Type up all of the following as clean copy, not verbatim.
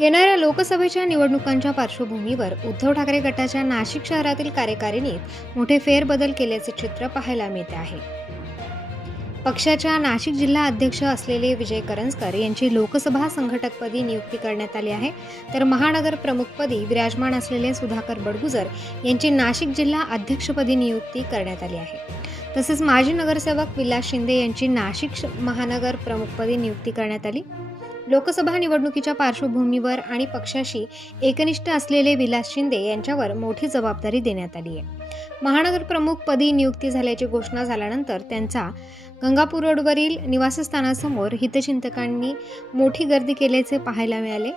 येणाऱ्या लोकसभेच्या निवडणुकांच्या पार्श्वभूमीवर उद्धव ठाकरे गटाच्या नाशिक शहरातील कार्यकारिणीत मोठे फेरबदल केल्याचे चित्र पाहायला मिळते आहे। पक्षाच्या नाशिक जिल्हा अध्यक्ष असलेले विजय करंजकर यांची लोकसभा संघटकपदी नियुक्ती करण्यात आली आहे, तर महानगर प्रमुखपदी विराजमान असलेले सुधाकर बडगुजर यांची नाशिक जिल्हा अध्यक्षपदी नियुक्ती करण्यात आली आहे। तसेच माजी नगरसेवक विलास शिंदे यांची नाशिक महानगर प्रमुखपदी नियुक्ती करण्यात आली। लोकसभा निवडणुकीच्या पार्श्वभूमीवर आणि पक्षाशी एकनिष्ठ असलेले विलास शिंदे यांच्यावर मोठी जबाबदारी देण्यात आली आहे। महानगर प्रमुख पदी नियुक्ती झाल्याची घोषणा झाल्यानंतर त्यांचा गंगापूर रोडवरील निवासस्थानासमोर हितचिंतकांनी मोठी गर्दी केल्याचे पाहायला मिळाले।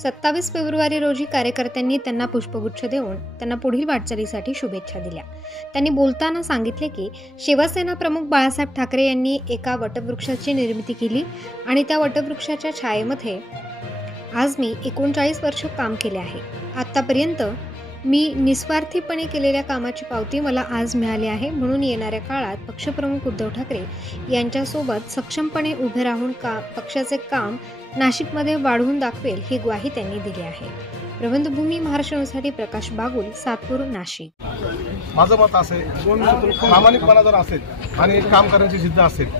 27 फेब्रुवारी रोजी कार्यकर्त्यांनी त्यांना पुष्पगुच्छ देऊन त्यांना पुढील वाटचालीसाठी शुभेच्छा दिल्या। त्यांनी बोलताना सांगितले की शिवसेना प्रमुख बाळासाहेब ठाकरे यांनी एका वटवृक्षाची निर्मिती केली आणि त्या वटवृक्षाच्या छायेमध्ये आज मी 39 वर्ष काम केले आहे। आतापर्यंत मी निस्वार्थीपणे केलेल्या कामाची पावती मला आज मिळाली आहे, म्हणून येणाऱ्या काळात पक्षप्रमुख उद्धव ठाकरे यांच्यासोबत सक्षमपणे उभे राहून पक्षाचे काम नाशिकमध्ये वाढवून दाखवेल ही ग्वाही त्यांनी दिली आहे। प्रबंधभूमी महाराष्ट्रासाठी प्रकाश बागुल, सातपूर, नाशिक। माझं मत असे, प्रामाणिकपणा जर असेल आणि काम करण्याची जिद्द असेल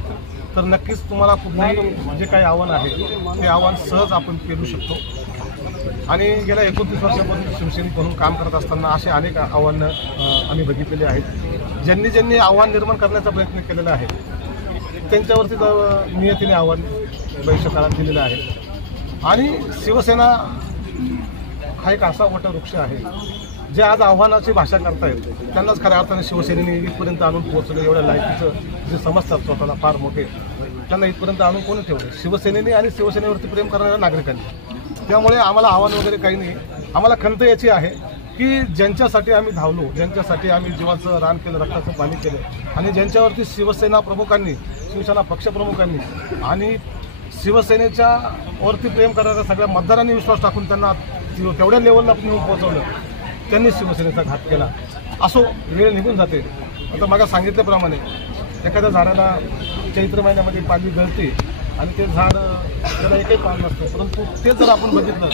तर नक्कीच तुम्हाला कुठलंही जे काही आव्हान आहे ते आव्हान सहज आपण पेलू शकतो। आणि गेल्या 29 वर्षापासून शिवसैनिक म्हणून काम करत असताना असे अनेक आव्हानं आम्ही बघितलेले आहेत। ज्यांनी आव्हान निर्माण करण्याचा प्रयत्न केलेला आहे त्यांच्यावरती नियतीने आव्हान भविष्यकाळात दिलेलं आहे। आणि शिवसेना हा एक असा वटवृक्ष आहे जे आज आव्हानाची भाषा करतायत त्यांनाच खऱ्या अर्थाने शिवसेनेने इथपर्यंत आणून पोहोचले। एवढ्या लायकीचं जे समजतात स्वतःला फार मोठे, त्यांना इथपर्यंत आणून कोणी ठेवले? शिवसेनेने आणि शिवसेनेवरती प्रेम करणाऱ्या नागरिकांनी। त्यामुळे आम्हाला आव्हान वगैरे काही नाही। आम्हाला खंत याची आहे की ज्यांच्यासाठी आम्ही धावलो, ज्यांच्यासाठी आम्ही जीवाचं रान केलं, रक्ताचं पाणी केलं आणि ज्यांच्यावरती शिवसेना प्रमुखांनी, शिवसेना पक्षप्रमुखांनी आणि शिवसेनेच्या वरती प्रेम करणाऱ्या सगळ्या मतदारांनी विश्वास टाकून त्यांना तेवढ्या लेवलला पोहोचवलं, त्यांनी शिवसेनेचा घात केला। असो, वेळ निघून जाते। आता मग सांगितल्याप्रमाणे एखाद्या झाडाला चैत्र महिन्यामध्ये पाणी गळते आणि ते झाड त्याला एकही पान नसतं, परंतु ते जर आपण बघितलं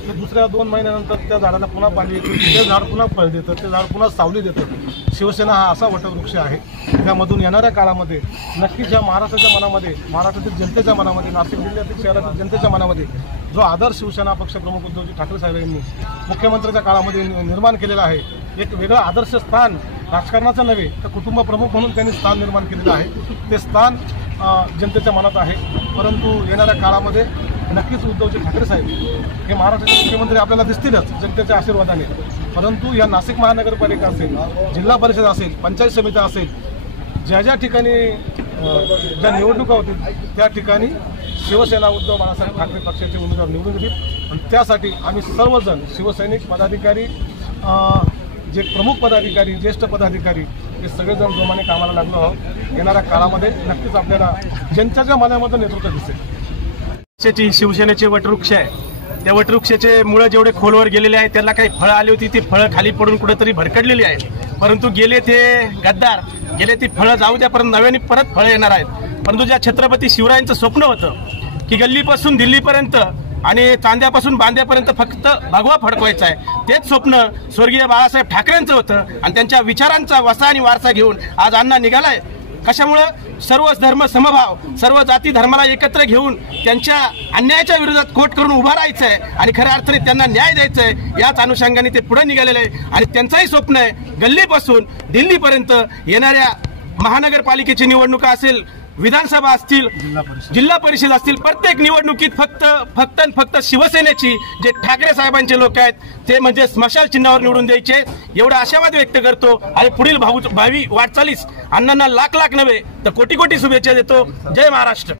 तर दुसऱ्या 2 महिन्यानंतर त्या झाडाला पुन्हा पाणी येतं, ते झाड पुन्हा फळ देतं, ते झाड पुन्हा सावली देतं। शिवसेना हा असा वटवृक्ष आहे, त्यामधून येणाऱ्या काळामध्ये नक्कीच या महाराष्ट्राच्या मनामध्ये, महाराष्ट्रातील जनतेच्या मनामध्ये, नाशिक जिल्ह्यातील शहरातील जनतेच्या मनामध्ये जो आदर शिवसेना पक्षप्रमुख उद्धवजी ठाकरे साहेब यांनी मुख्यमंत्र्यांच्या काळामध्ये निर्माण केलेला आहे, एक वेगळं आदर्श स्थान राजकारणाचं नव्हे तर कुटुंब प्रमुख म्हणून त्यांनी स्थान निर्माण केलेलं आहे। ते स्थान जनतेच्या मनात आहे। परंतु येणाऱ्या काळामध्ये नक्कीच उद्धवजी ठाकरे साहेब हे महाराष्ट्राचे मुख्यमंत्री आपल्याला दिसतीलच जनतेच्या आशीर्वादाने। परंतु या नाशिक महानगरपालिका असेल, जिल्हा परिषद असेल, पंचायत समित्या असेल, ज्या ठिकाणी ज्या निवडणुका होतील त्या ठिकाणी शिवसेना उद्धव बाळासाहेब ठाकरे पक्षाचे उमेदवार निवडून येतील। आणि त्यासाठी आम्ही सर्वजण शिवसैनिक पदाधिकारी, जे प्रमुख पदाधिकारी, ज्येष्ठ पदाधिकारी हे सगळेजण जोमाने कामाला लागलो आहोत। येणाऱ्या काळामध्ये नक्कीच आपल्याला जनतेच्या मनामध्ये नेतृत्व दिसेल। शिवसेनेचे वटवृक्ष आहे, त्या वटवृक्षाचे मुळं जेवढे खोलवर गेलेले आहेत त्याला काही फळं आली होती, ती फळं खाली पडून कुठेतरी भरकडलेली आहेत। परंतु गेले ते गद्दार, गेले ती फळं जाऊ द्या, परंतु नव्याने परत फळं येणार आहेत। परंतु ज्या छत्रपती शिवरायांचं स्वप्न होतं की गल्लीपासून दिल्लीपर्यंत आणि चांद्यापासून बांद्यापर्यंत फक्त भगवा फडकवायचा आहे, तेच स्वप्न स्वर्गीय बाळासाहेब ठाकरेंचं होतं। आणि त्यांच्या विचारांचा वसा आणि वारसा घेऊन आज अण्णा निघालाय। कशामुळं? सर्व धर्म समभाव, सर्व जाती धर्माला एकत्र घेऊन त्यांच्या अन्यायाच्या विरोधात कोट करून उभा राहायचं आहे आणि खऱ्या अर्थाने त्यांना न्याय द्यायचा आहे। याच अनुषंगाने ते पुढे निघालेले आहे आणि त्यांचंही स्वप्न आहे गल्लीपासून दिल्लीपर्यंत येणाऱ्या महानगरपालिकेची निवडणुका असेल, विधानसभा असतील, जिल्हा परिषद असतील, प्रत्येक निवडणुकीत फक्त शिवसेनेची जे ठाकरे साहेबांचे लोक आहेत ते म्हणजे स्मशाल चिन्हावर निवडून द्यायचे, एवढा आशावाद व्यक्त करतो। आणि पुढील भावी वाटचालीस अण्णांना लाख नव्हे तर कोटी शुभेच्छा देतो। जय महाराष्ट्र।